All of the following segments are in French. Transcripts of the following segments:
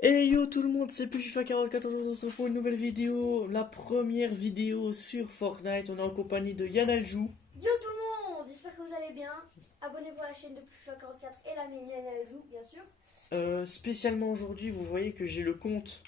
Hey yo tout le monde, c'est FIFA44, aujourd'hui on se retrouve pour une nouvelle vidéo, la première vidéo sur Fortnite. On est en compagnie de Yann Aljou. Yo tout le monde, j'espère que vous allez bien. Abonnez-vous à la chaîne de Pufa44 et la mienne elle joue bien sûr. Spécialement aujourd'hui, vous voyez que j'ai le compte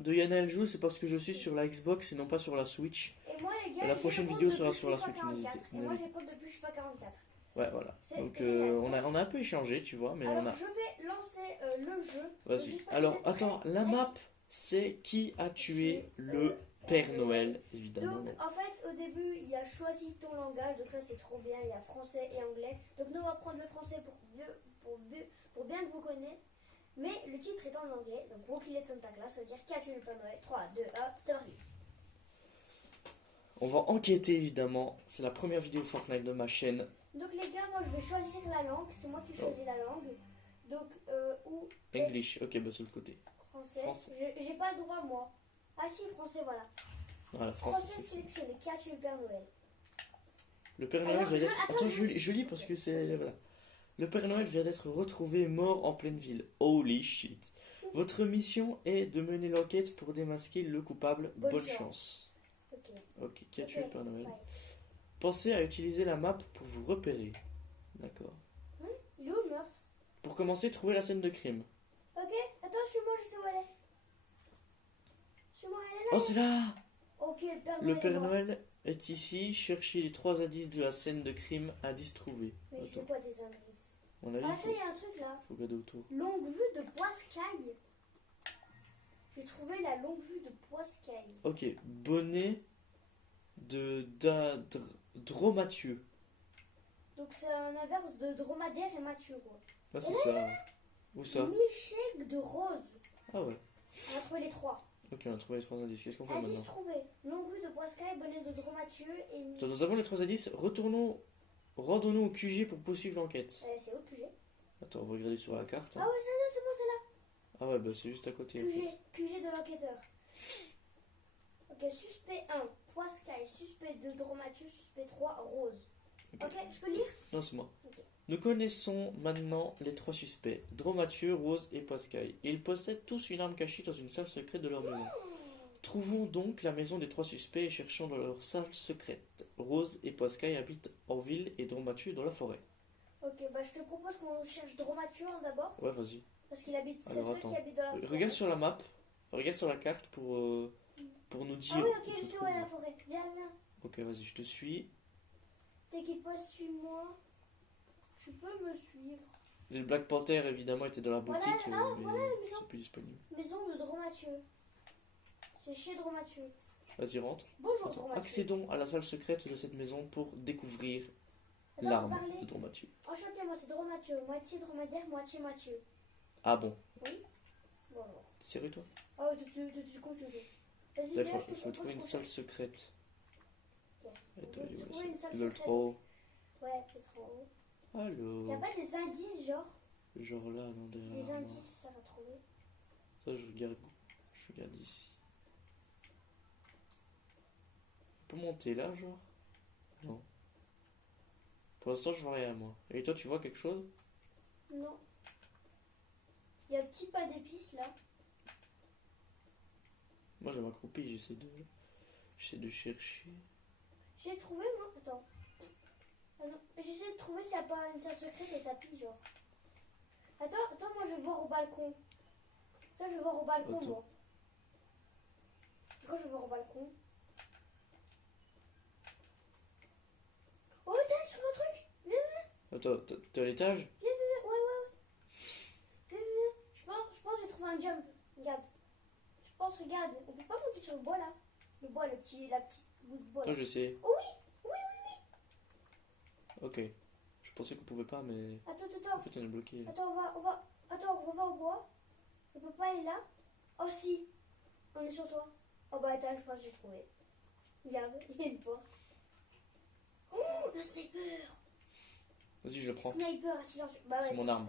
de Yann Aljou, c'est parce que je suis sur la Xbox et non pas sur la Switch. Et moi les Et gars, la j'ai prochaine le compte vidéo de sera sur la Switch, Pufa44 et moi j'ai le compte de Pufa44. Ouais, voilà. C'est Donc génial. on a un peu échangé, tu vois, mais Alors on a... je vais lancer le jeu. Vas-y. J'espère que Alors, vous êtes attends, prêts. la map, c'est qui a tué le Père Noël, évidemment. Donc en fait au début il y a choisi ton langage, donc ça c'est trop bien, il y a français et anglais. Donc nous on va prendre le français pour bien que vous connaissiez. Mais le titre est en anglais, donc Walking Dead Santa Claus, ça veut dire qui a tué le Père Noël. 3, 2, 1, c'est parti. On va enquêter, évidemment. C'est la première vidéo Fortnite de ma chaîne. Donc les gars, moi je vais choisir la langue, c'est moi qui choisis la langue. Donc, ou English, ok, bah c'est le côté. français. J'ai pas le droit moi. Ah si, français, voilà. Voilà, Français sélectionné, qui a tué le Père Noël. Le Père Noël Alors, vient d'être... attends, Attends, je lis parce que c'est... Voilà. Le Père Noël vient d'être retrouvé mort en pleine ville. Holy shit. Votre mission est de mener l'enquête pour démasquer le coupable. Bonne chance. Ok. Ok, qui a tué le Père Noël? Ouais. Pensez à utiliser la map pour vous repérer. D'accord. Il est où le meurtre? Pour commencer, trouvez la scène de crime. Ok, attends, suis-moi, je sais où elle est. Suis-moi, elle est là. Oh, c'est là! Ok, le Père Noël. Le Père est mort. Noël est ici. Cherchez les 3 indices de la scène de crime. Indices trouvés. Mais Attends. c'est quoi des indices? On a Ah, dit, ça, il y a un truc là. faut regarder autour. Longue vue de Poiscaille. J'ai trouvé la longue vue de Poiscaille. Ok, bonnet de Dromathieu. Donc c'est un inverse de dromadaire et Mathieu quoi. Ah, c'est ça. Où ça? Milkshake de rose. Ah ouais. On a trouvé les trois. Ok, on a trouvé les 3 indices. Qu'est-ce qu'on fait Indice maintenant? trouvé. Longue vue de Poiscaille, bonnet de Dromathieu et... Attends, nous avons les 3 indices. Rendons-nous au QG pour poursuivre l'enquête. C'est au QG. Attends, on va regarder sur la carte. Ah ouais, c'est là, c'est bon, c'est Ah ouais, bah c'est juste à côté. là. En fait. QG de l'enquêteur. Ok, suspect 1, Poiscaille. Suspect 2, Dromathieu. Suspect 3, Rose. Ok, je peux lire? Non, c'est moi. Ok. Nous connaissons maintenant les 3 suspects, Dromathieu, Rose et Pascal. Ils possèdent tous une arme cachée dans une salle secrète de leur maison. Trouvons donc la maison des 3 suspects et cherchons dans leur salle secrète. Rose et Pascal habitent en ville et Dromathieu dans la forêt. Ok, bah je te propose qu'on cherche Dromathieu d'abord. Ouais, vas-y. Parce qu'il habite, c'est Alors, ceux attends. qui habitent dans la forêt. Regarde sur la map, enfin, regarde sur la carte pour nous dire. Ah oui, où ok, se je sais où trouve. est la forêt. Viens, viens. Ok, vas-y, je te suis. T'inquiète pas, suis-moi. Tu peux me suivre. Le Black Panther, évidemment, était dans la Voilà, boutique, ah, mais voilà la maison. c'est plus disponible. Maison de Dromathieu. C'est chez Dromathieu. Vas-y, rentre. Bonjour Attends, Dromathieu. accédons à la salle secrète de cette maison pour découvrir Attends, l'arme vous parlez. de Dromathieu. Enchanté, moi c'est Dromathieu. Moitié dromadaire, moitié Mathieu. Ah bon? Oui. Bonjour. T'es sérieux, toi? Oh, tu continues. Vas-y, Là, viens, il faut trouver une salle secrète. Ok. Attends, On il est peut où, trouver une ça? salle Ils veulent secrète. trop. Ouais, peut-être en haut. Y'a Allô? pas des indices, genre? Genre là, non, derrière Des moi. indices, ça va trouver. Ça, je regarde ici. On peut monter là, genre? Non. Pour l'instant, je vois rien, moi. Et toi, tu vois quelque chose? Non. Y'a un petit pas d'épices là. Moi, je m'accroupis, j'essaie de chercher. J'ai trouvé, moi. Attends. Ah non, j'essaie de trouver s'il n'y a pas une salle secrète et tapis, genre. Attends, moi je vais voir au balcon. Attends, je vais voir au balcon, Attends. moi. Quand je vais voir au balcon. Oh, t'es sur un truc. Viens, Attends, t'es à l'étage? viens, viens, ouais. Viens, viens. Je pense que j'ai trouvé un jump. Regarde. Je pense, regarde. On peut pas monter sur le bois là. Le bois, la petite bout de bois. Toi, Là. je sais. Oh oui. Ok. Je pensais qu'on pouvait pas, mais. En Attends. fait, on est bloqué. Attends, Attends, on reva au bois. On peut pas aller là. Oh si. On est sur toi. Oh bah attends, je pense que j'ai trouvé. Regarde, il y a une porte. Oh, un sniper. Vas-y, je le prends. Sniper silencieux. Bah ouais, C'est mon arme.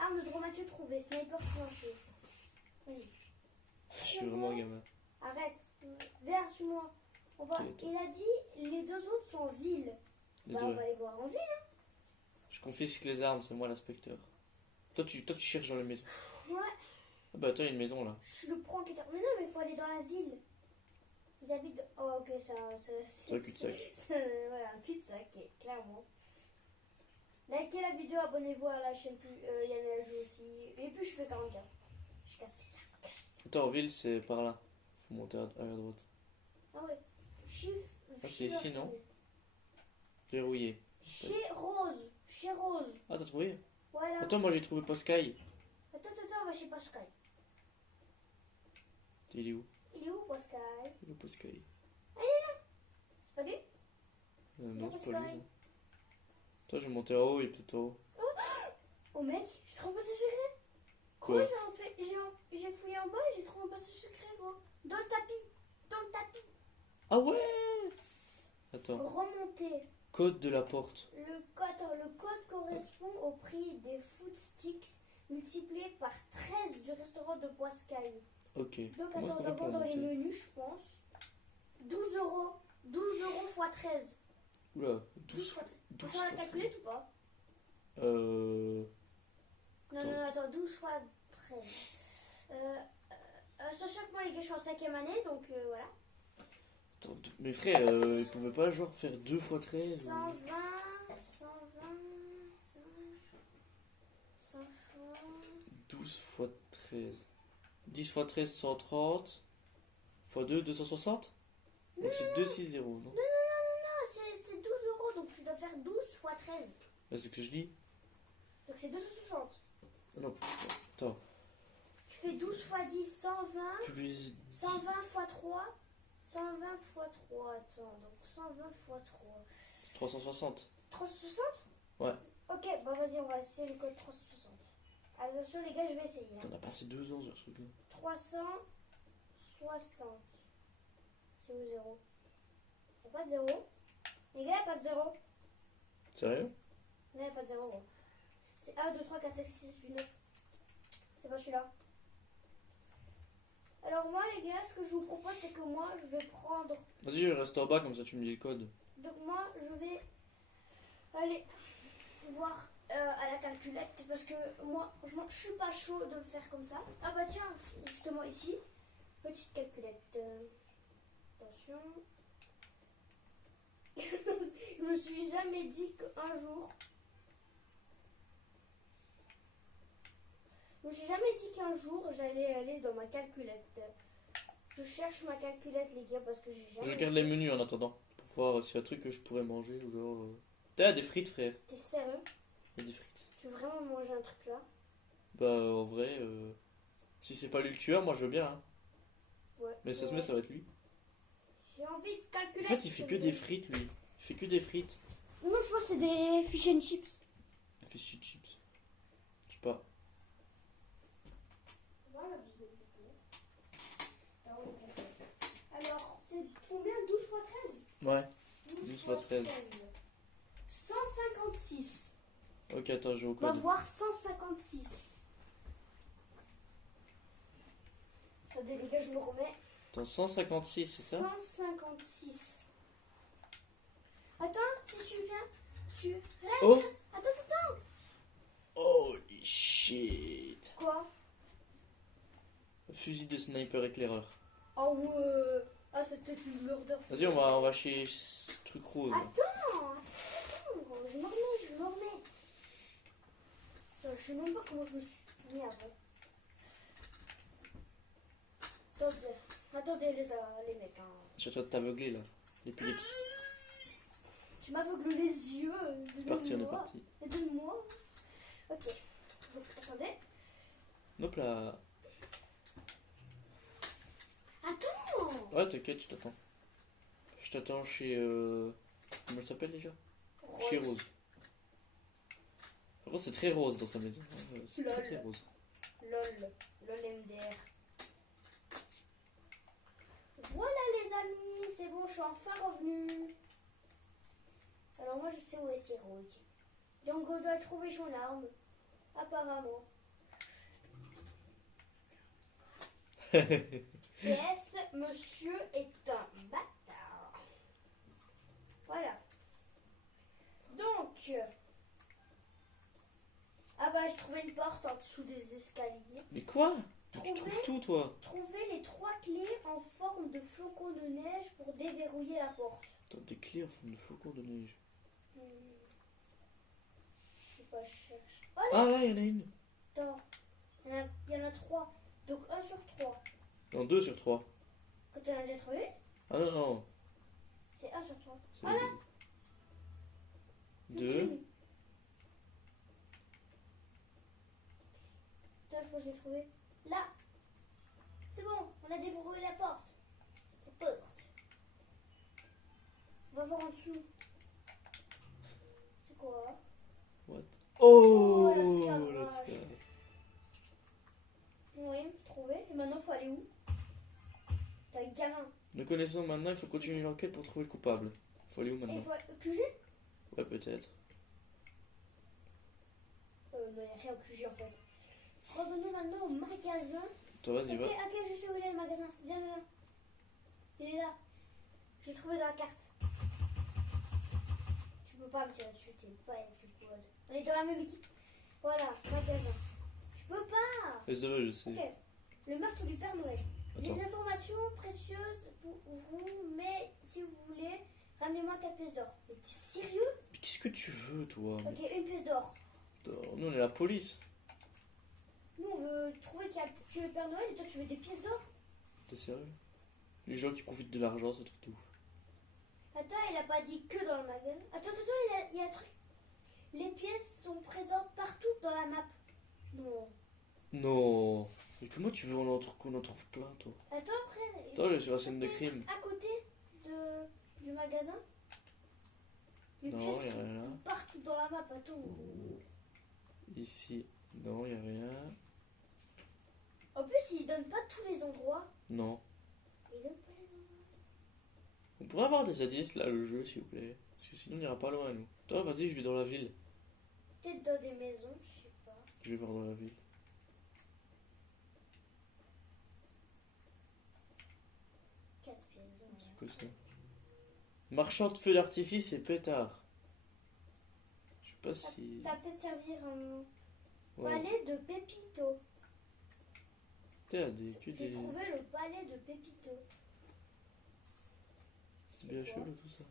Arme de Dromathieu trouvée. Sniper silencieux. Vas-y. Je suis vraiment un gamin. Arrête. Viens, suis-moi. On va... Ok, attends. Il a dit les deux autres sont en ville. Les Bah deux. on va les voir en ville. Je confisque les armes, c'est moi l'inspecteur. Toi, tu cherches dans les maisons. Ouais. Ah bah attends, il y a une maison là. Je le prends. Mais non, mais il faut aller dans la ville. Ils habitent. Oh, ok, C'est un cul-de-sac. Ouais, un cul-de-sac, clairement. Likez la vidéo, abonnez-vous à la chaîne. Yann joue aussi. Et puis je fais 40K. Je casse les arbres. Attends, en ville, c'est par là. Faut monter à la droite. Ah ouais. Chiffre. Ah, c'est ici, non? Verrouillé. Chez Rose. Chez Rose. Ah, t'as trouvé? Voilà. Attends, moi j'ai trouvé Poscaï. Attends, on va chez Pascal. Il est où? Il est où Pascal? Il est où Poscaï? C'est pas lui? Non, c'est pas lui. Non. Toi, je vais monter en haut, il est peut-être en haut. Oh mec, j'ai trouvé un passage secret. Quoi? J'ai fouillé en bas et j'ai trouvé un passage secret, gros. Dans le tapis. Dans le tapis. Ah ouais! Attends. Remontez. Code de la porte. Le code correspond au prix des food sticks multiplié par 13 du restaurant de Poiscaille. Ok. Donc Comment attends, on est-ce qu'on va fait pour voir dans les monter? menus, je pense. 12 euros. 12 euros x 13. Oula, 12 fois 13. 12 Faut faire la fois calculette ou pas? Non, attends, 12 fois 13. Sachant que moi, les gars, je suis en 5ème année, donc voilà. Attends, mes frères, ils pouvaient pas genre faire 2 fois 13 120, 120, 120. 12 fois 13. 10 fois 13, 130. Fois 2, 260. Donc c'est 260, non? Non, c'est 12 euros, donc tu dois faire 12 fois 13. Bah, c'est ce que je dis. Donc c'est 260. Non, attends. Tu fais 12 fois 10, 120. Plus 120 fois 3. 120 fois 3, attends, donc 120 fois 3. 360. 360? Ouais. Ok, bah vas-y, on va essayer le code 360. Attention les gars, je vais essayer. On a passé 2 ans sur ce truc-là. 360. C'est où 0? Y'a pas de 0. Les gars, y'a pas de 0. Sérieux? Non, y'a pas de 0. C'est 1, 2, 3, 4, 5, 6, 7, 8, 9. C'est pas celui-là. Alors moi les gars, ce que je vous propose, c'est que moi, je vais prendre... Vas-y, je reste en bas, comme ça tu me dis le code. Donc moi, je vais aller voir à la calculette parce que moi, franchement, je suis pas chaud de le faire comme ça. Ah bah tiens, justement ici, petite calculette. Attention. Je me suis jamais dit qu'un jour... Je me suis jamais dit qu'un jour, j'allais aller dans ma calculette. Je cherche ma calculette, les gars, parce que j'ai Je jamais... regarde les menus en attendant. Pour voir s'il y a un truc que je pourrais manger ou genre... T'as des frites, frère. T'es sérieux? Il y a des frites. Tu veux vraiment manger un truc là? Bah, en vrai, si c'est pas lui le tueur, moi je veux bien. Hein. Ouais. Mais ça se met, ça va être lui. J'ai envie de calculer. En fait, il fait que des frites, lui. Il fait que des frites. Non, je pense que c'est des fish and chips. Des fish and chips. Je sais pas. Alors, c'est combien? 12 fois 13? Ouais. 12 fois 13. 156. Ok, attends, je vais au On va code. voir 156. Attendez les gars, je me remets. Attends, 156, c'est ça? 156. Attends, si tu viens, tu restes. Oh. Reste. Attends. Holy shit. Quoi? Fusil de sniper éclaireur. Oh ouais. Ah, c'est peut-être une murder. Vas-y, on va chez ce truc rose. Attends, je me remets. Je sais même pas comment je me suis mis avant. Attendez les mecs. Hein. Je suis en train de t'aveugler là. L'épilepsie. Tu m'aveugles les yeux. C'est parti, on est parti. Donne-moi. Ok. Donc, attendez. Hop là. Attends. Ouais, t'inquiète, je t'attends. Je t'attends chez... Comment elle s'appelle déjà? Rose. Chez Rose. Par contre, c'est très rose dans sa maison. C'est très très rose. LOL MDR. Voilà les amis, c'est bon, je suis enfin revenu. Alors moi je sais où est c'est Rose. Donc on doit trouver son arme. Apparemment. Yes, monsieur est un bâtard. Voilà. Donc... Ah bah j'ai trouvé une porte en dessous des escaliers. Mais quoi? De tu trouves tout, toi. Trouvez les 3 clés en forme de flocons de neige pour déverrouiller la porte. Attends, des clés en forme de flocons de neige. Je sais pas, je cherche. Oh là, Ah, là, il y en a une. attends. Il y en a 3. Donc 1 sur 3. Non, 2 sur 3. Quand tu en as déjà trouvé une, Ah non, non. c'est 1 sur 3. C'est Voilà. 2. Toi, je pense que j'ai trouvé. Là. C'est bon, on a déverrouillé la porte. La porte. On va voir en dessous. C'est quoi? What? Oh, Oh, la la scarage. scarage. Oui, trouvé. Et maintenant, il faut aller où? T'as un gamin. Nous connaissons maintenant, il faut continuer l'enquête pour trouver le coupable. Faut aller où Et il maintenant? faut aller au QG? Ouais, peut-être. Non, il n'y a rien au QG en fait. Rendons-nous maintenant au magasin. Toi, vas-y, Ok, va. ok, je sais où il est le magasin. Viens, viens. Il est là. Je l'ai trouvé dans la carte. Tu peux pas me tirer dessus, t'es pas avec le code. On est dans la même équipe. Voilà, magasin. Tu peux pas. Mais ça va, je sais. Ok. Le meurtre du Père Noël. Attends. Des informations précieuses pour vous, mais si vous voulez, ramenez-moi 4 pièces d'or. Mais t'es sérieux? Mais qu'est-ce que tu veux, toi? Ok, 1 pièce d'or. Nous, on est la police. Nous, on veut trouver qui a tué le Père Noël et toi, tu veux des pièces d'or? T'es sérieux? Les gens qui profitent de l'argent, c'est truc de ouf. Attends, il a pas dit que dans le magasin. Attends, il y a un truc. Les pièces sont présentes partout dans la map. Non. Non. Mais comment tu veux qu'on en trouve plein, toi? Attends, après. Attends, je suis sur la scène de crime. À côté du magasin. Les Non, pièces y a sont rien là. partout dans la map. Attends. Ici, non, y a rien. En plus, il donne pas tous les endroits. Non. Il donne pas les endroits. On pourrait avoir des indices là, le jeu, s'il vous plaît. Parce que sinon, on n'ira pas loin, nous. Toi, vas-y, je vais dans la ville. Peut-être dans des maisons, je sais pas. Je vais voir dans la ville. 4 pièces d'or. C'est quoi ça? Marchand de feux d'artifice et pétard. Je sais pas si. Ça va peut-être servir un Ouais. palais de Pépito. T'as que J'ai des. trouvé le palais de Pépito. C'est bien quoi chelou tout ça.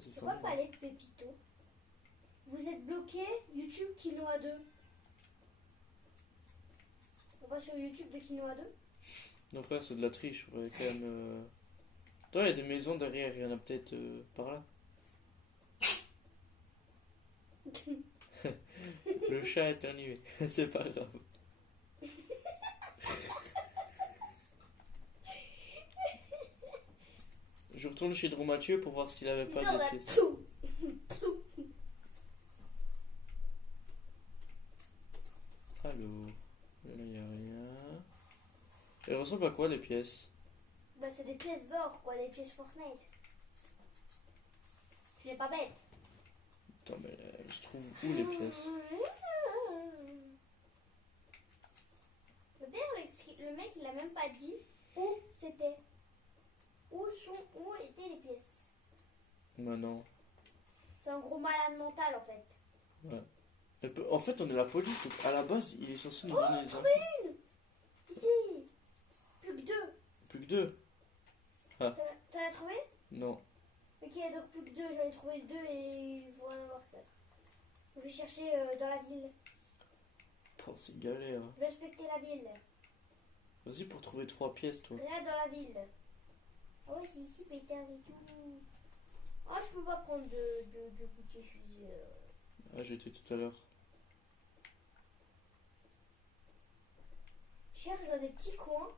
C'est quoi le palais de Pépito? Vous êtes bloqué, YouTube Quinoa 2. On va sur YouTube de Quinoa 2. Non, frère, c'est de la triche. On va quand même. Toi, il y a des maisons derrière, il y en a peut-être par là. Le chat est éternué. C'est pas grave. Je retourne chez Dro Mathieu pour voir s'il avait pas Non, de là, pièces. tout. Alors, là, il n'y a rien. Elles ressemblent à quoi les pièces? Bah, c'est des pièces d'or, quoi, des pièces Fortnite. Tu n'es pas bête. Attends, mais elles se trouvent où les pièces? Le pire, le mec, il a même pas dit où c'était. Où étaient les pièces. Bah non. C'est un gros malade mental, en fait. Ouais. En fait, on est la police, donc à la base, il est censé nous donner les infos. Ici. Plus que 2. Plus que 2. T'en as trouvé? Non. Ok, donc plus que 2. J'en ai trouvé 2 et il faut en avoir 4. Je vais chercher dans la ville. Oh, c'est galère. Je vais respecter la ville. Vas-y pour trouver 3 pièces, toi. Rien dans la ville. Ah ouais, c'est ici, Peter et tout. Oh, je peux pas prendre de goûter, je suis... Ah, j'ai été tout à l'heure. Je cherche dans des petits coins.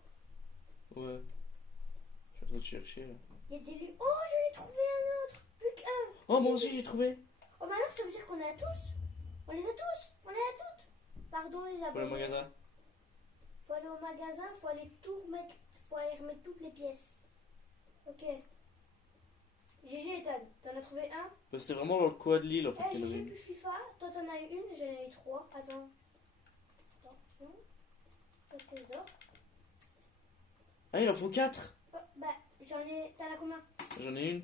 Ouais. Je suis en train de chercher là. Il y a des lieux... Oh, je l'ai trouvé un autre. Plus qu'un. Oh, moi aussi j'ai trouvé. Oh, mais alors ça veut dire qu'on est à tous. On les a tous. On les a toutes. Pardon, les Pour le abonnés. magasin. Faut aller au magasin, faut aller tout remettre. Faut aller remettre toutes les pièces. Ok. GG, Ethan, t'en as trouvé un? Bah, c'était vraiment dans le coin de l'île en fait. Eh, qu'il y en avait GG une. plus FIFA. Toi, t'en as eu une, j'en ai eu 3. Attends. Attends. 4 pièces d'or. Ah, il en faut 4. Oh, bah, j'en ai. T'en as combien? J'en ai une.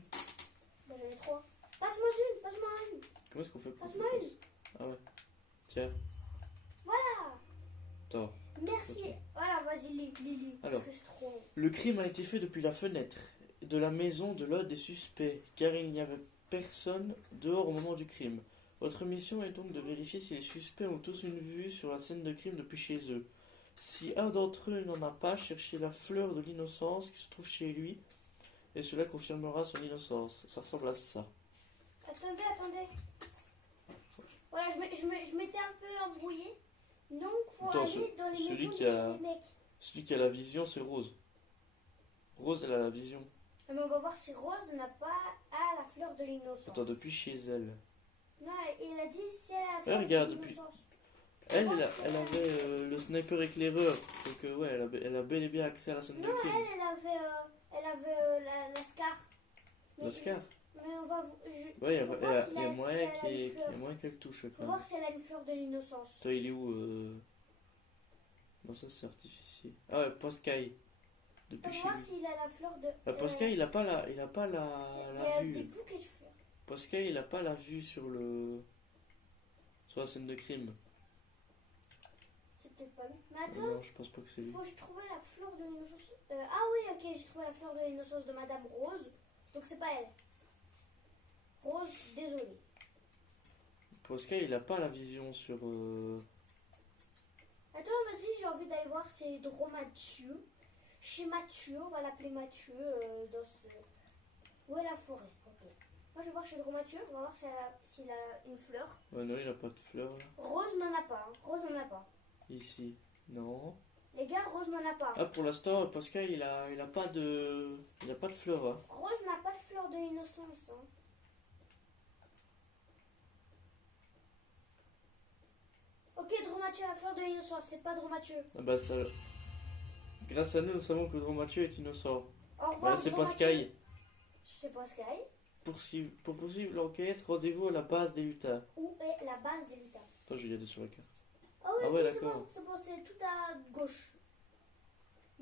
Bah, j'en ai 3. Passe-moi une, passe-moi une. Comment est-ce qu'on fait pour Passe-moi qu'on une. passe? Ah ouais. Tiens. Voilà. Attends. Merci. Ok. Voilà, vas-y, lis. Alors, parce que c'est trop long. le crime a été fait depuis la fenêtre de la maison de l'un des suspects, car il n'y avait personne dehors au moment du crime. Votre mission est donc de vérifier si les suspects ont tous une vue sur la scène de crime depuis chez eux. Si un d'entre eux n'en a pas, cherchez la fleur de l'innocence qui se trouve chez lui, et cela confirmera son innocence. Ça ressemble à ça. Attendez. Voilà, je m'étais un peu embrouillée. Donc, faut Attends, aller dans les celui maisons qui a- des mecs. Celui qui a la vision, c'est Rose. Rose, elle a la vision. Ah, mais on va voir si Rose n'a pas la fleur de l'innocence. Attends, depuis chez elle. Non, il a dit si elle a la fleur regarde, de depuis- l'innocence. Elle avait le sniper éclaireur. Donc, ouais, elle a bel et bien accès à la scène de Non, crime. elle avait la scar. Mais- La scar. Mais on va. Ouais, il faut y voir a si moyen elle a qu'il y une ait fleur. moyen qu'elle touche Faut quand même. voir si elle a une fleur de l'innocence. Toi, il est où Non, ça c'est artificiel. Ah ouais, Poscaï. On Depuis va chez voir lui. s'il a la fleur de. Poscaï, il a pas la il y a des vue. bouquets de fleurs. Poscaï, il a pas la vue sur la scène de crime. C'est peut-être pas lui. Mais attends, Non, je pense pas que c'est lui. faut que je trouve la fleur de l'innocence. Ah oui, ok, j'ai trouvé la fleur de l'innocence de Madame Rose. Donc c'est pas elle. Rose, désolée. Poscaï, il a pas la vision sur. Attends, vas-y, j'ai envie d'aller voir c'est Mathieu. Chez Mathieu, on va l'appeler Mathieu dans ce. Où est la forêt? Ok. Moi je vais voir chez Mathieu, on va voir s'il a une fleur. Ouais, non, il a pas de fleurs là. Rose n'en a pas, hein. Rose n'en a pas. Ici. Non. Les gars, Rose n'en a pas. Ah, pour l'instant, Poscaï, il a pas de. Il a pas de fleurs, hein. Rose n'a pas de fleur de l'innocence. Hein. Ok, Mathieu a la fleur de l'innocence, c'est pas Mathieu. Ah bah ça. Grâce à nous, nous savons que Mathieu est innocent. Au revoir. Voilà, c'est Mathieu. Poscaï. C'est Sky. Pour poursuivre l'enquête, rendez-vous à la base des lutins. Où est la base des lutins? Attends, je vais y aller sur la carte. Ah oui, Ah ok, ouais, c'est d'accord. bon, c'est tout à gauche.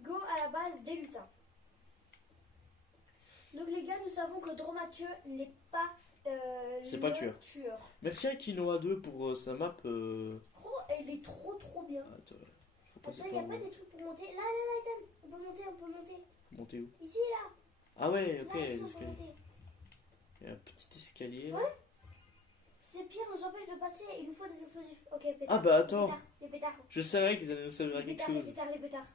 Go à la base des lutins. Donc les gars, nous savons que Mathieu n'est pas C'est pas le tueur. Merci à Kinoa2 pour sa map. Oh, elle est trop bien. Attends, faut passer Attends, il n'y a par pas où? des trucs pour monter. Là, Ethan, on peut monter. Monter où? Ici, là. Ah ouais, ok, Là, les ici, on peut escaliers. monter. Il y a un petit escalier là. Ouais. Ces pierres nous empêchent de passer, il nous faut des explosifs. Ok, pétard. Ah bah attends. Les pétards. Je savais qu'ils allaient nous servir à Les quelque pétards, les chose. pétards, les pétards.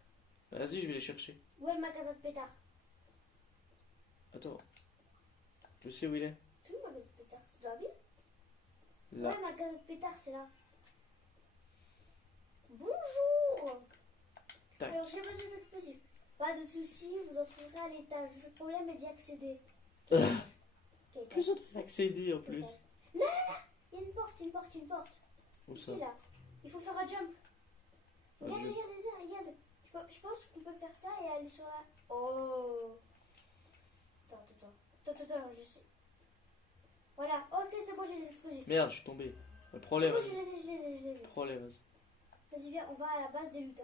Vas-y, je vais les chercher. Où est le magasin de pétards? Attends. Je sais où il est. C'est où le magasin de pétards? C'est dans la ville? Là. Ouais, le magasin de pétards, c'est là. Bonjour. Tac. Alors, j'ai besoin d'explosifs. Pas de soucis, vous en trouverez à l'étage. Le problème est d'y accéder. Ok, Plus on devrait accéder en ok. plus. Là, il y a une porte. Où ça? Ici, là. Il faut faire un jump. Un Regarde, jump. regarde. Je pense qu'on peut faire ça et aller sur la... Oh. Attends, je sais. Voilà, ok, c'est bon, j'ai les explosifs. Merde, je suis tombé. C'est Problème. bon, je les ai. Problème, vas-y. Vas-y, viens, on va à la base des lutins.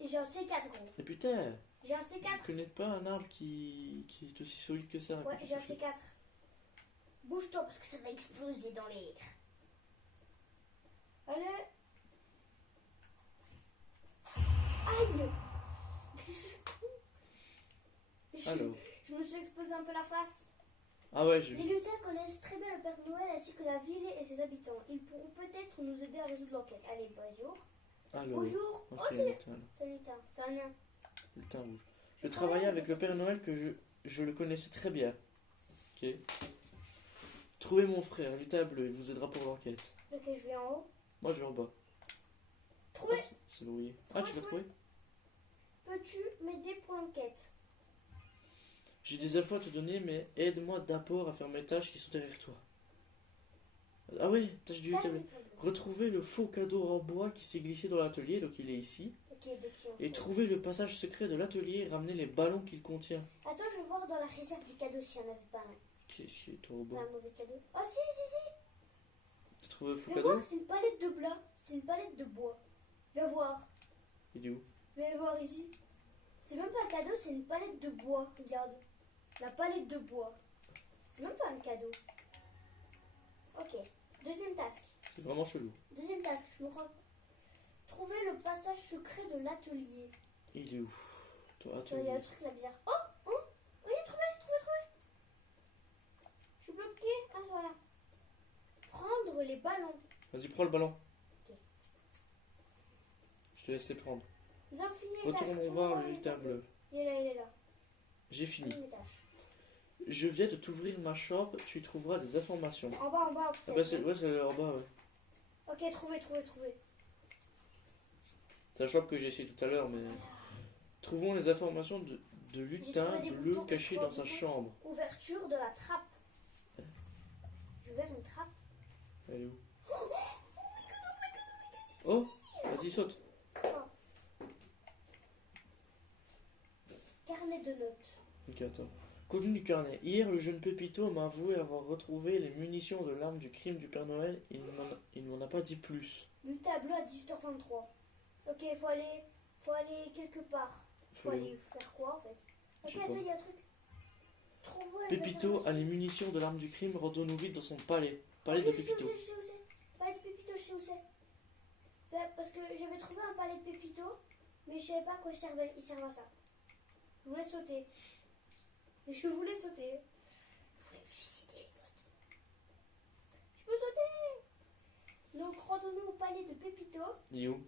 J'ai un C4, gros. Mais putain, J'ai un je C4. connais pas un arbre qui est aussi solide que ça. Ouais, que j'ai un tu fais. C4. Bouge-toi parce que ça va exploser dans l'air. Allez. Aïe. Alors. Je me suis explosé un peu la face. Ah ouais, j'ai Les vu. lutins connaissent très bien le Père Noël ainsi que la ville et ses habitants. Ils pourront peut-être nous aider à résoudre l'enquête. Allez, bonjour. Alors. Bonjour. Ok, Oh, c'est putain, là. un lutin. C'est un nain. Putain, rouge. Je travaillais avec le Père Noël que je le connaissais très bien. Ok. Trouvez mon frère, lutin bleu, il vous aidera pour l'enquête. Ok, je vais en haut. Moi je vais en bas. Ah, Trouvé. c'est verrouillé. Ah, tu l'as trouvé? Peux-tu m'aider pour l'enquête? J'ai des infos à te donner, mais aide-moi d'abord à faire mes tâches qui sont derrière toi. Ah ouais, tâche du Tâche lutin bleu. lutin bleu. Retrouver le faux cadeau en bois qui s'est glissé dans l'atelier, donc il est ici. Ok, de qui on Et fait? trouver le passage secret de l'atelier et ramener les ballons qu'il contient. Attends, je vais voir dans la réserve des cadeaux s'il n'y en avait pas un. Qu'est-ce qui est trop beau? Un mauvais cadeau. Oh si. Tu trouves le faux Viens cadeau? voir, c'est une palette de bois. C'est une palette de bois. Viens voir. Il est où? Viens voir ici. C'est même pas un cadeau, c'est une palette de bois. Regarde. La palette de bois. C'est même pas un cadeau. Ok. Deuxième task. C'est vraiment chelou. Deuxième task. Je me rends. Trouvez le passage secret de l'atelier. Il est où? Toi, Il y a un truc là bizarre. Oh, oh, oui, trouvé. Je suis bloquée. Ah, voilà. Prendre les ballons. Vas-y, prends le ballon. Ok. Je te laisse les prendre. Nous avons fini les tâches. Retournons voir le lutin bleu. Il est là. J'ai fini. Les tâches. Je viens de t'ouvrir ma chambre, tu y trouveras des informations. En bas. Ah bah c'est en bas, ouais. Ok, trouvé. C'est la chambre que j'ai essayé tout à l'heure, mais... Trouvons les informations de lutin trouvé des bleu boutons, caché des dans sa boutons. chambre. Ouverture de la trappe. J'ai ouvert une trappe. Elle est où? Oh, vas-y, saute. Carnet de notes. Ok, attends. Contenu du carnet. Hier, le jeune Pépito m'a avoué avoir retrouvé les munitions de l'arme du crime du Père Noël. Il ne m'en a pas dit plus. Bulletin bleu à 18h23. Ok, faut aller quelque part. Faut aller faire quoi en fait? Je Ok, sais attends, pas. il y a un truc. Trouvons les Pépito a les munitions de l'arme du crime, rendons-nous vite dans son palais. Palais Ok, de Pépito. je sais où c'est. Palais de Pépito, je sais où c'est. Ben, parce que j'avais trouvé un palais de Pépito, mais je savais pas à quoi il servait. Il servait à ça. Je voulais sauter. Mais je voulais sauter. Je voulais me suicider, les potes. Je peux sauter. Donc, rendons-nous au palais de Pépito. Il est où?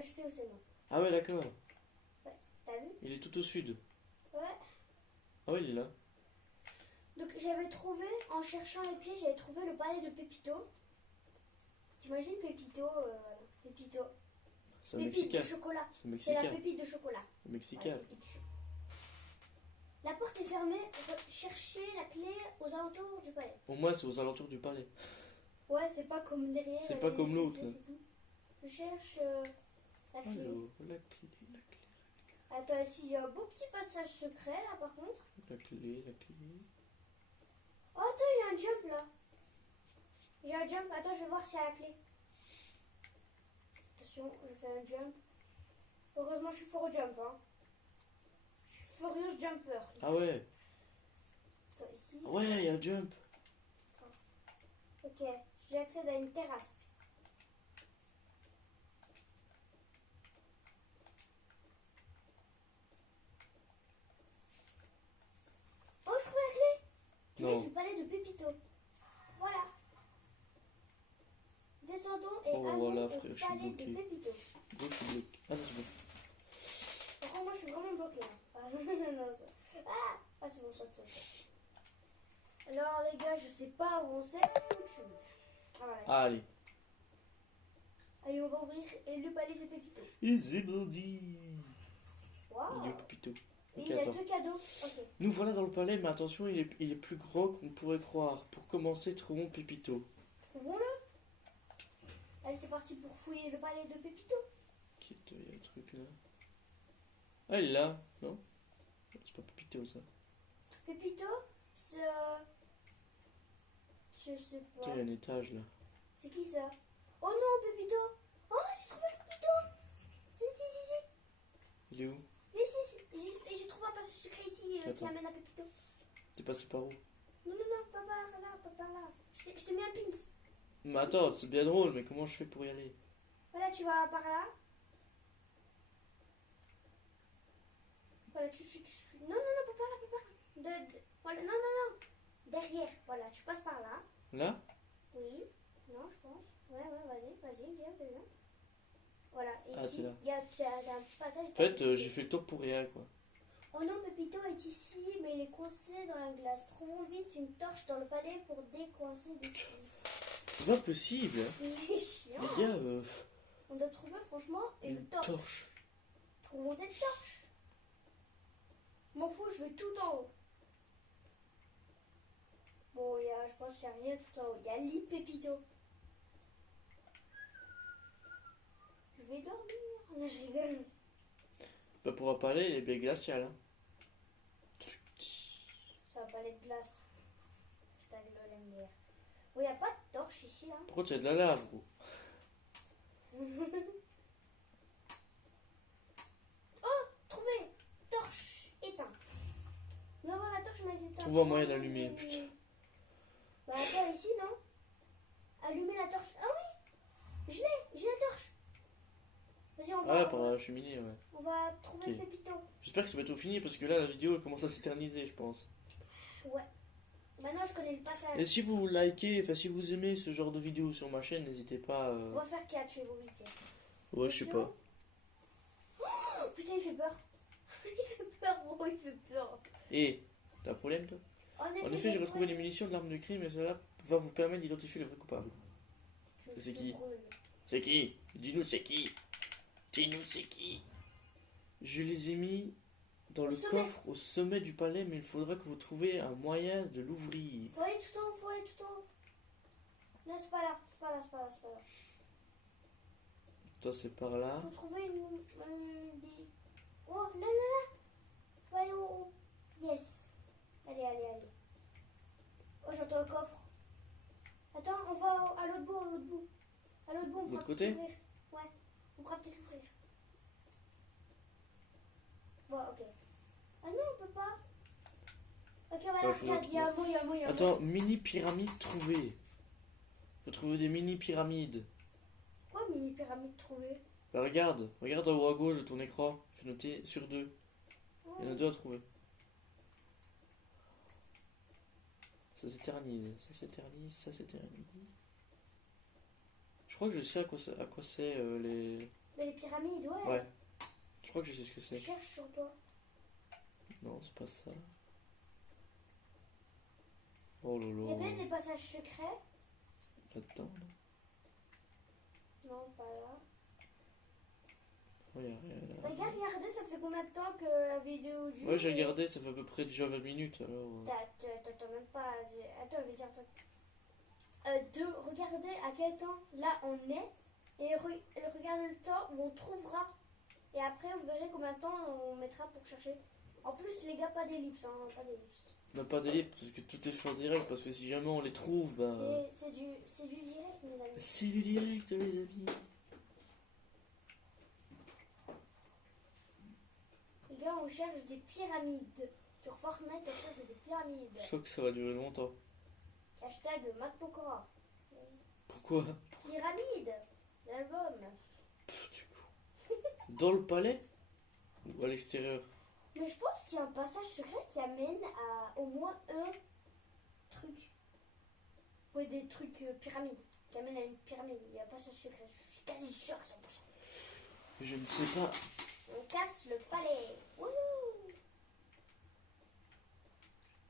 Je sais où c'est, moi. Ah ouais, d'accord. T'as vu? Il est tout au sud. Ouais. Ah ouais, il est là. Donc j'avais trouvé, en cherchant les pieds, j'avais trouvé le palais de Pépito. T'imagines Pépito, Pépito. C'est un Pépite Mexicain. de chocolat. C'est C'est Mexicain. la pépite de chocolat. Mexicain. Ouais, pépite de chocolat. La porte est fermée. Cherchez la clé aux alentours du palais. Au moins, c'est aux alentours du palais. Ouais, c'est pas comme derrière. C'est pas comme l'autre, là. c'est tout. Je cherche la clé. Alors, la clé. Attends, ici j'ai un beau petit passage secret là par contre. La clé. Oh, attends, il y a un jump là. J'ai un jump. Attends, je vais voir s'il y a la clé. Attention, je fais un jump. Heureusement, je suis fort au jump. Hein. Je suis furious jumper. Ah ouais. Attends, ici. Ah ouais, il y a un jump. Ok, j'accède à une terrasse. Oh, je trouve la clé. Clé Non. du palais de Pépito. Voilà. Descendons et Oh, allons voilà, au frère, je suis palais bloqué. de Pépito. Gauche ou bloqué. Ah non, c'est bon. Par contre, moi, je suis vraiment bloquée. Là. Ah, non, c'est bon, saute. Alors, les gars, je sais pas où on s'est foutu. Ah, voilà. Ah, allez. Allez, on va ouvrir et le palais de Pépito. Et c'est bandit. Waouh. Il est où, Pépito? Et Ok, il y a attends. 2 cadeaux. Ok. Nous voilà dans le palais, mais attention, il est plus grand qu'on pourrait croire. Pour commencer, trouvons Pépito. Trouvons-le. Allez, c'est parti pour fouiller le palais de Pépito. Qui est, il y a un truc là. Ah, il est là, non? C'est pas Pépito, ça. Pépito, c'est... Je sais pas. Tiens, il y a un étage là. C'est qui ça? Oh non, Pépito. Oh, j'ai trouvé Pépito. Si. Il est où? Oui, si. J'ai trouvé un passage secret ici qui Attends. amène à Pépito. T'es passé par où? Non, pas par là. Je t'ai mis un pins. Mais attends, c'est bien drôle, mais comment je fais pour y aller? Voilà, tu vas par là. Voilà, tu suis. Non, pas par là. Voilà, non. Derrière, voilà, tu passes par là. Là? Oui. Non, je pense. Ouais, vas-y, viens. Voilà, et Ah, ici, t'es là. il y a un petit passage. En fait, j'ai fait le tour pour rien, quoi. Oh non, Pépito est ici, mais il est coincé dans la glace. Trouvons vite une torche dans le palais pour décoincer dessus. C'est pas possible, hein. Il est chiant. Les gars, On doit trouver franchement une torche. Trouvons cette torche. M'en fous, je vais tout en haut. Bon, je pense qu'il n'y a rien tout en haut. Il y a le lit de Pépito. Je vais dormir. Non, je rigole. bah pour un palais, il est bien glacial, hein. Ça va pas aller de glace. Je t'aille le lumière. Bon, il n'y a pas de torche ici, là. Par contre, il y a de la lave, gros. Oh, trouvé. Torche éteinte. Non, la torche m'a été éteinte. Trouve un moyen d'allumer, putain. Bah attends, ici, non? Allumer la torche. Ah oui, j'ai la torche. Vas-y, Ah, par la cheminée, ouais. on va trouver Ok. Pépito. J'espère que c'est bientôt fini parce que là, la vidéo elle commence à s'éterniser, je pense. Ouais. Maintenant, je connais le passage. Et si vous likez, enfin, si vous aimez ce genre de vidéo sur ma chaîne, n'hésitez pas. On va faire 4 chez vous, vite. Ouais, je sais pas. Oh, putain, il fait peur. Il fait peur, gros, il fait peur. Et, t'as un problème, toi? En effet, j'ai retrouvé les munitions de l'arme de crime et cela va vous permettre d'identifier le vrai coupable. C'est qui? C'est qui? Dis-nous c'est qui? Dis-nous c'est qui? Je les ai mis dans Au le sommet. coffre au sommet du palais, mais il faudra que vous trouviez un moyen de l'ouvrir. Faut aller tout en haut, faut aller tout en haut. Non, c'est pas là, c'est pas là, c'est pas là, c'est pas là. Toi, c'est par là. Faut trouver des... Oh, là, là, là. Faut aller au haut. Yes. Allez, allez, allez. Oh, j'entends le coffre. Attends, on va à l'autre bout, à l'autre bout. À l'autre bout, on pourra L'autre peut-être côté? l'ouvrir. Ouais, on pourra peut-être l'ouvrir. Bon, ok. Ah non, on peut pas. Ok, voilà, Ouais, faut regarde, il y a un mot, il y a un mot, il y a un mot. Attends, mini pyramide trouvée. Faut trouver des mini pyramides. Quoi, mini pyramide trouvée? Bah, regarde en haut à gauche de ton écran. Fais noter sur 2. Oh. Il y en a 2 à trouver. Ça s'éternise, ça s'éternise, ça s'éternise. Je crois que je sais à quoi c'est les. Mais les pyramides, ouais. Ouais. Je crois que je sais ce que Je c'est. cherche sur toi. Non, c'est pas ça. Oh là Il y a là. peut-être des passages secrets. Là-dedans. Là. Non, pas là. Oh, y a rien là. Regarde, regardez, ça fait combien de temps que la vidéo dure? Ouais, j'ai regardé, ça fait à peu près déjà 20 minutes alors. T'attends même pas. Attends, je vais dire ça. Regardez à quel temps là on est et regardez le temps où on trouvera. Et après, vous verrez combien de temps on mettra pour chercher. En plus, les gars, pas d'ellipse, hein, pas d'ellipse. On n'a pas d'élite parce que tout est fait en direct. Parce que si jamais on les trouve, bah. C'est du direct, mes amis. C'est du direct, les amis. Les gars, on cherche des pyramides. Sur Fortnite, on cherche des pyramides. Je sens que ça va durer longtemps. Hashtag Matpokora. Pourquoi? Pyramide, l'album. Pff, du coup. Dans le palais? Ou à l'extérieur? Mais je pense qu'il y a un passage secret qui amène à au moins un truc. Oui, des trucs pyramides. Qui amènent à une pyramide. Il y a un passage secret. Je suis quasi sûr à 100%. Je ne sais pas. On casse le palais. Wouhou.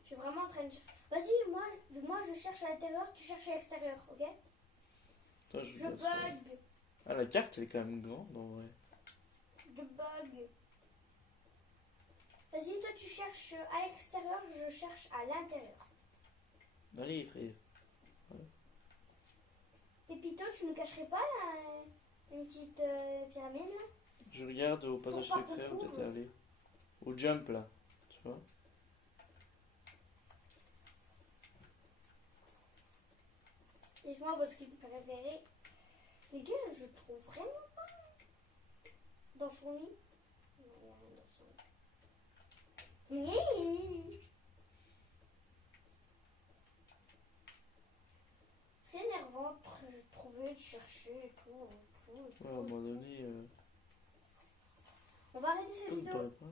Je suis vraiment en train de... Vas-y, moi je cherche à l'intérieur, tu cherches à l'extérieur, ok? Attends, Je regarde ça. bug. Ah, la carte elle est quand même grande en vrai. Je bug. Vas-y, toi tu cherches à l'extérieur, je cherche à l'intérieur. Allez, frère. Pépito, tu ne cacherais pas là, une petite pyramide là? Je regarde au passage Pour pas secret qu'on où t'étais court. allé. Au jump là. Tu vois? Dites-moi votre skin préféré. Les gars, je trouve vraiment pas dans son lit. Non, il n'y a rien dans son lit. C'est énervant de trouver, de chercher et tout. Ouais, à un moment donné. On va arrêter cette Ça me vidéo. paraît pas.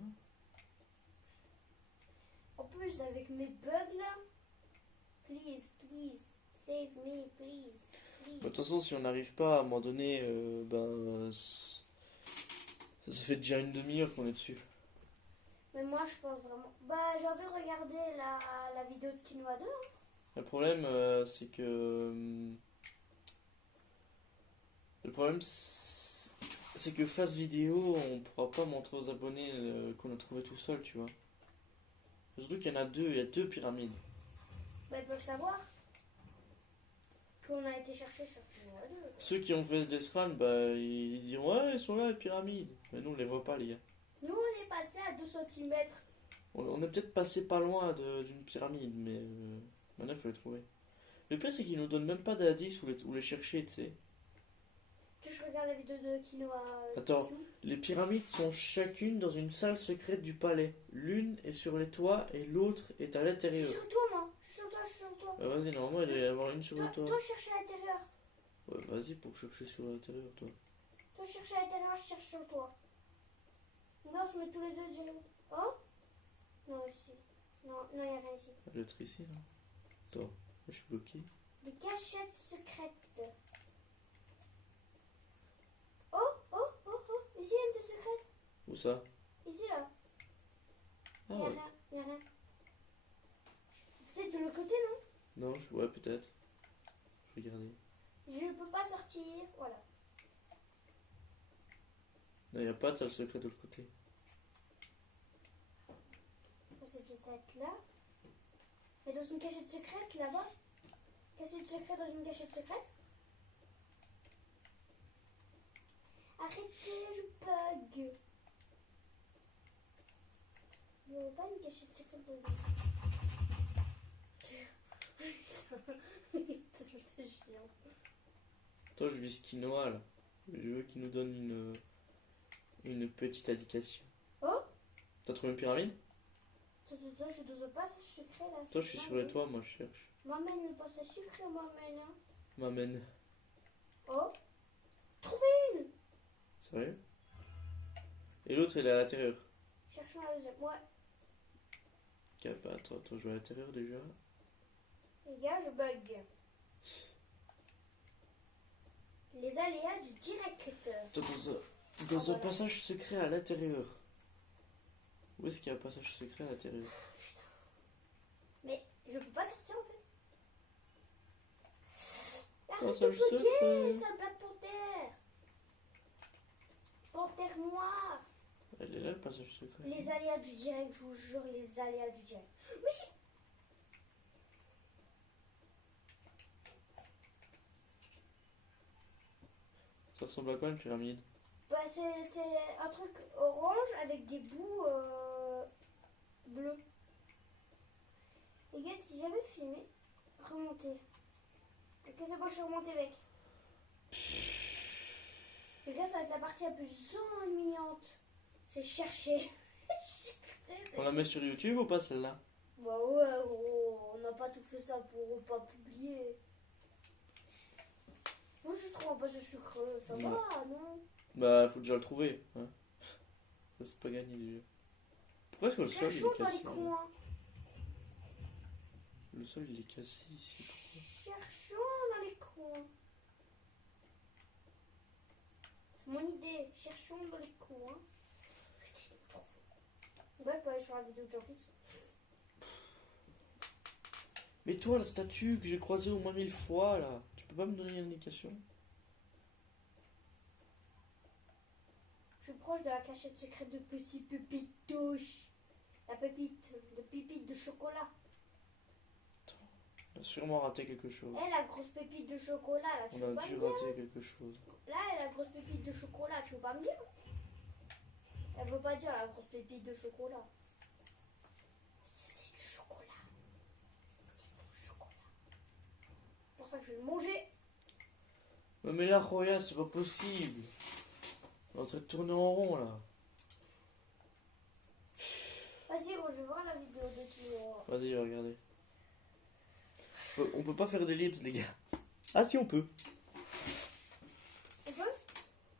En plus, avec mes bugs là. Please, please. Save me, please. Bah, de toute façon, si on n'arrive pas à un moment donné, ça fait déjà une demi-heure qu'on est dessus. Mais moi, je pense vraiment. Bah, j'ai envie de regarder la vidéo de Quinoa 2. Hein. Le problème, c'est que. Le problème, c'est que face vidéo, on pourra pas montrer aux abonnés qu'on a trouvé tout seul, tu vois. Surtout qu'il y en a deux, il y a 2 pyramides. Bah, ils peuvent savoir qu'on a été chercher sur Quinoa 2. Quoi. Ceux qui ont fait Death Run, bah, ils diront ouais, ils sont là les pyramides. Mais nous, on les voit pas, les gars. Nous, on est passé à 2 cm. On est peut-être passé pas loin d'une pyramide, mais maintenant, il faut les trouver. Le pire, c'est qu'ils nous donnent même pas d'indices où les chercher, tu sais. Que je regarde la vidéo de Quinoa. Attends. YouTube. Les pyramides sont chacune dans une salle secrète du palais. L'une est sur les toits et l'autre est à Je suis l'intérieur. sur toi, moi. Je suis sur toi, je suis sur toi. Bah, vas-y, normalement, il doit y avoir une sur le toit. Toi, cherche à l'intérieur. Ouais, vas-y pour chercher sur l'intérieur, toi. Toi, Toi, je cherche à l'intérieur, je cherche sur toi. Non, on se met tous les deux direct. Oh? Non, ici. Non, il n'y a rien ici. L'autre ici, là. Attends, je suis bloqué. Des cachettes secrètes. Oh, oh, oh, oh. Ici, il y a une salle secrète. Où ça? Ici, là. Ah Il n'y a ouais. rien, il n'y a rien. Peut-être de l'autre côté, non? Non, ouais, peut-être. Je vais regarder. Je ne peux pas sortir. Voilà. Non, il n'y a pas de salle secrète de l'autre côté. C'est peut-être là. Mais dans une cachette secrète, là-bas. Cachette secrète dans une cachette secrète. Arrêtez, je bug. Il n'y aurait pas une cachette secrète dans une... C'est chiant. Toi, je vis quinoa, là. Je veux qu'il nous donne une petite indication. Oh? T'as trouvé une pyramide? Toi, je suis dans un passage secret là. Toi, je suis sur les toits, moi, je cherche. M'amène le passage secret, m'amène. Hein. M'amène. Oh? Trouvé une! Sérieux? Et l'autre, elle est à l'intérieur. Cherchons la deuxième. Ouais. Ok, bah, attends, je vais à l'intérieur déjà. Les gars, je bug. Les aléas du direct. Attends, dans un passage secret à l'intérieur. Où est-ce qu'il y a un passage secret à l'intérieur? Mais je peux pas sortir en fait. Arrête Passage de bugger, secret. c'est un plat de panthère. Panthère noire. Elle est là, le passage secret. Les aléas du direct, je vous jure, les aléas du direct. Mais Ça ressemble à quoi, une pyramide? bah, c'est un truc orange avec des bouts bleus. Les gars, si j'avais filmé, remonter. Ok, c'est bon, je suis remonté avec. Les gars, ça va être la partie la plus ennuyante. C'est chercher. On la met sur YouTube ou pas, celle-là? Bah ouais, gros, on n'a pas tout fait ça pour pas publier. Faut juste trouver un passage sucreux, ça Ouais. va, non? Bah, faut déjà le trouver. Hein. Ça, c'est pas gagné, déjà. Pourquoi est-ce que le sol, il Cherchons est dans les cassé? coins. Le sol, il est cassé ici. Cherchons dans les coins. C'est mon idée. Cherchons dans les coins. Peut-être nous trouvons. Ouais, pas aller sur la vidéo de Jean-Fils. Mais toi, la statue que j'ai croisée au moins 1000 fois, là, tu peux pas me donner une indication? Je suis proche de la cachette secrète de Petit Pépitouche. La pépite de chocolat. On a sûrement raté quelque chose. Eh, la grosse pépite de chocolat, là, tu On veux a pas dû me dire? rater quelque chose. Là, elle, la grosse pépite de chocolat, tu veux pas me dire? Elle veut pas dire la grosse pépite de chocolat. C'est du chocolat. C'est du chocolat. C'est pour ça que je vais le manger. Mais là, Roya, c'est pas possible. On est en train de tourner en rond, là. Vas-y, gros, je vais voir la vidéo de qui. Vas-y, regardez. On peut pas faire d'ellipse, les gars. Ah si, on peut. On peut?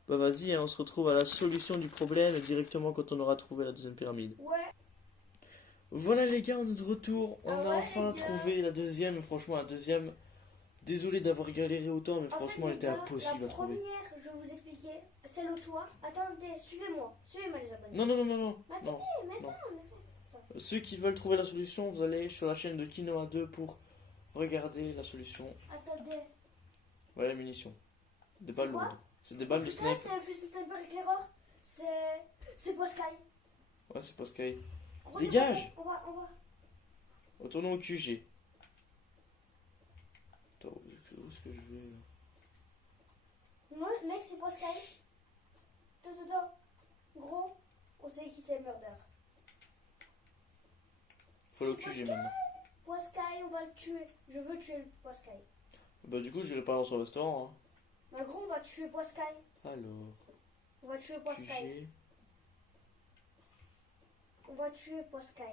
Bah vas-y, hein, on se retrouve à la solution du problème directement quand on aura trouvé la deuxième pyramide. Ouais. Voilà les gars, on est de retour. On Ah a ouais, enfin les gars. trouvé la deuxième. Et franchement, la deuxième, désolé d'avoir galéré autant, mais En franchement, fait, elle était les gars, impossible à la trouver. première, je vais vous expliquer, celle au toit. Attendez, suivez-moi. Suivez-moi, les abonnés. Non, non, non, non, non. Mais non. attendez, mais non. attends. Ceux qui veulent trouver la solution, vous allez sur la chaîne de Kinoa 2 pour regarder la solution. Attendez. Voilà, munitions. Des C'est balles quoi? lourdes. C'est des balles de Putain, snipe. c'est un fusil sniper éclaireur. C'est Poskai. Ouais, c'est pas Sky. Gros, Dégage! c'est Poskai. On va. Retournons au QG. Attends, où est-ce que je vais là? Non, mec, c'est Poskai. Attends. Gros, on sait qui c'est le murder. Faut aller au QG maintenant. Poskai, on va le tuer. Je veux tuer le Poskai. Bah du coup, j'irai pas dans son restaurant. Hein. Mais gros, on va tuer Poskai. Alors, On va tuer Poskai. QG. On va tuer Poskai,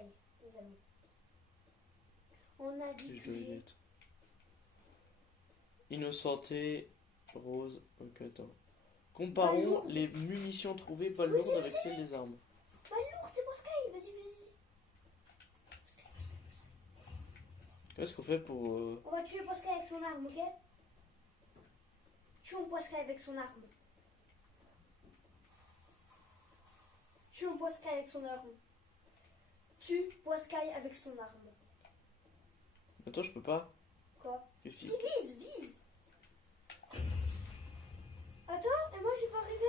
les amis. On a dit Je dois y QG. être. Innocenté. Rose. Ok, attends. Comparons lourde. les munitions trouvées pas Oui, lourdes c'est avec celles des armes. Pas lourd, c'est pour Sky. Vas-y. Qu'est-ce qu'on fait pour... On va tuer Pascal avec son arme, ok? Tuons Pascal avec son arme. Tuons Pascal avec son arme. Tue Pascal avec son arme. Attends, je peux pas. Quoi? Qu'est-ce Si, qu'il... vise. Attends, et moi j'ai pas arrivé?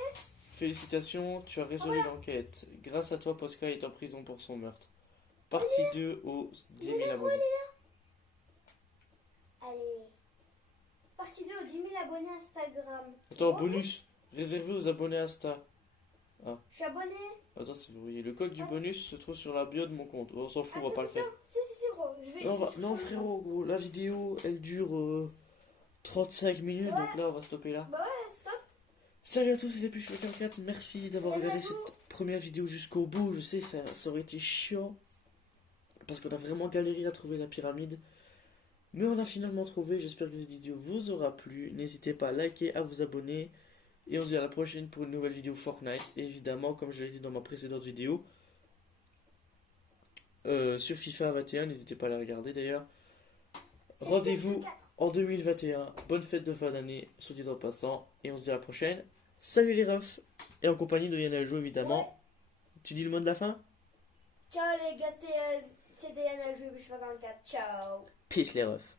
Félicitations, tu as résolu l'enquête. Grâce à toi, Posca est en prison pour son meurtre. Partie 2 aux 10 000 abonnés. Allez. Partie 2 aux 10 000 abonnés Instagram. Attends, bonus réservé aux abonnés Insta. Je suis abonné. Attends, c'est verrouillé. Le code du bonus se trouve sur la bio de mon compte. On s'en fout, on va pas le faire. Si, gros. Je vais. Non, frérot, gros, la vidéo, elle dure 35 minutes, donc là, on va stopper là. Bah ouais, stop. Salut à tous, c'était Push4, merci d'avoir Salut à regardé vous. cette première vidéo jusqu'au bout. Je sais, ça aurait été chiant, parce qu'on a vraiment galéré à trouver la pyramide. Mais on a finalement trouvé, j'espère que cette vidéo vous aura plu. N'hésitez pas à liker, à vous abonner. Et on se dit à la prochaine pour une nouvelle vidéo Fortnite. Et évidemment, comme je l'ai dit dans ma précédente vidéo, sur FIFA 21, n'hésitez pas à la regarder d'ailleurs. Rendez-vous en 2021. Bonne fête de fin d'année, soit dit en passant. Et on se dit à la prochaine. Salut les refs. Et en compagnie de Yann Aljo évidemment. Ouais. Tu dis le mot de la fin? Ciao les gars, c'était Yann Aljou, Push4. Ciao. Peace les refs.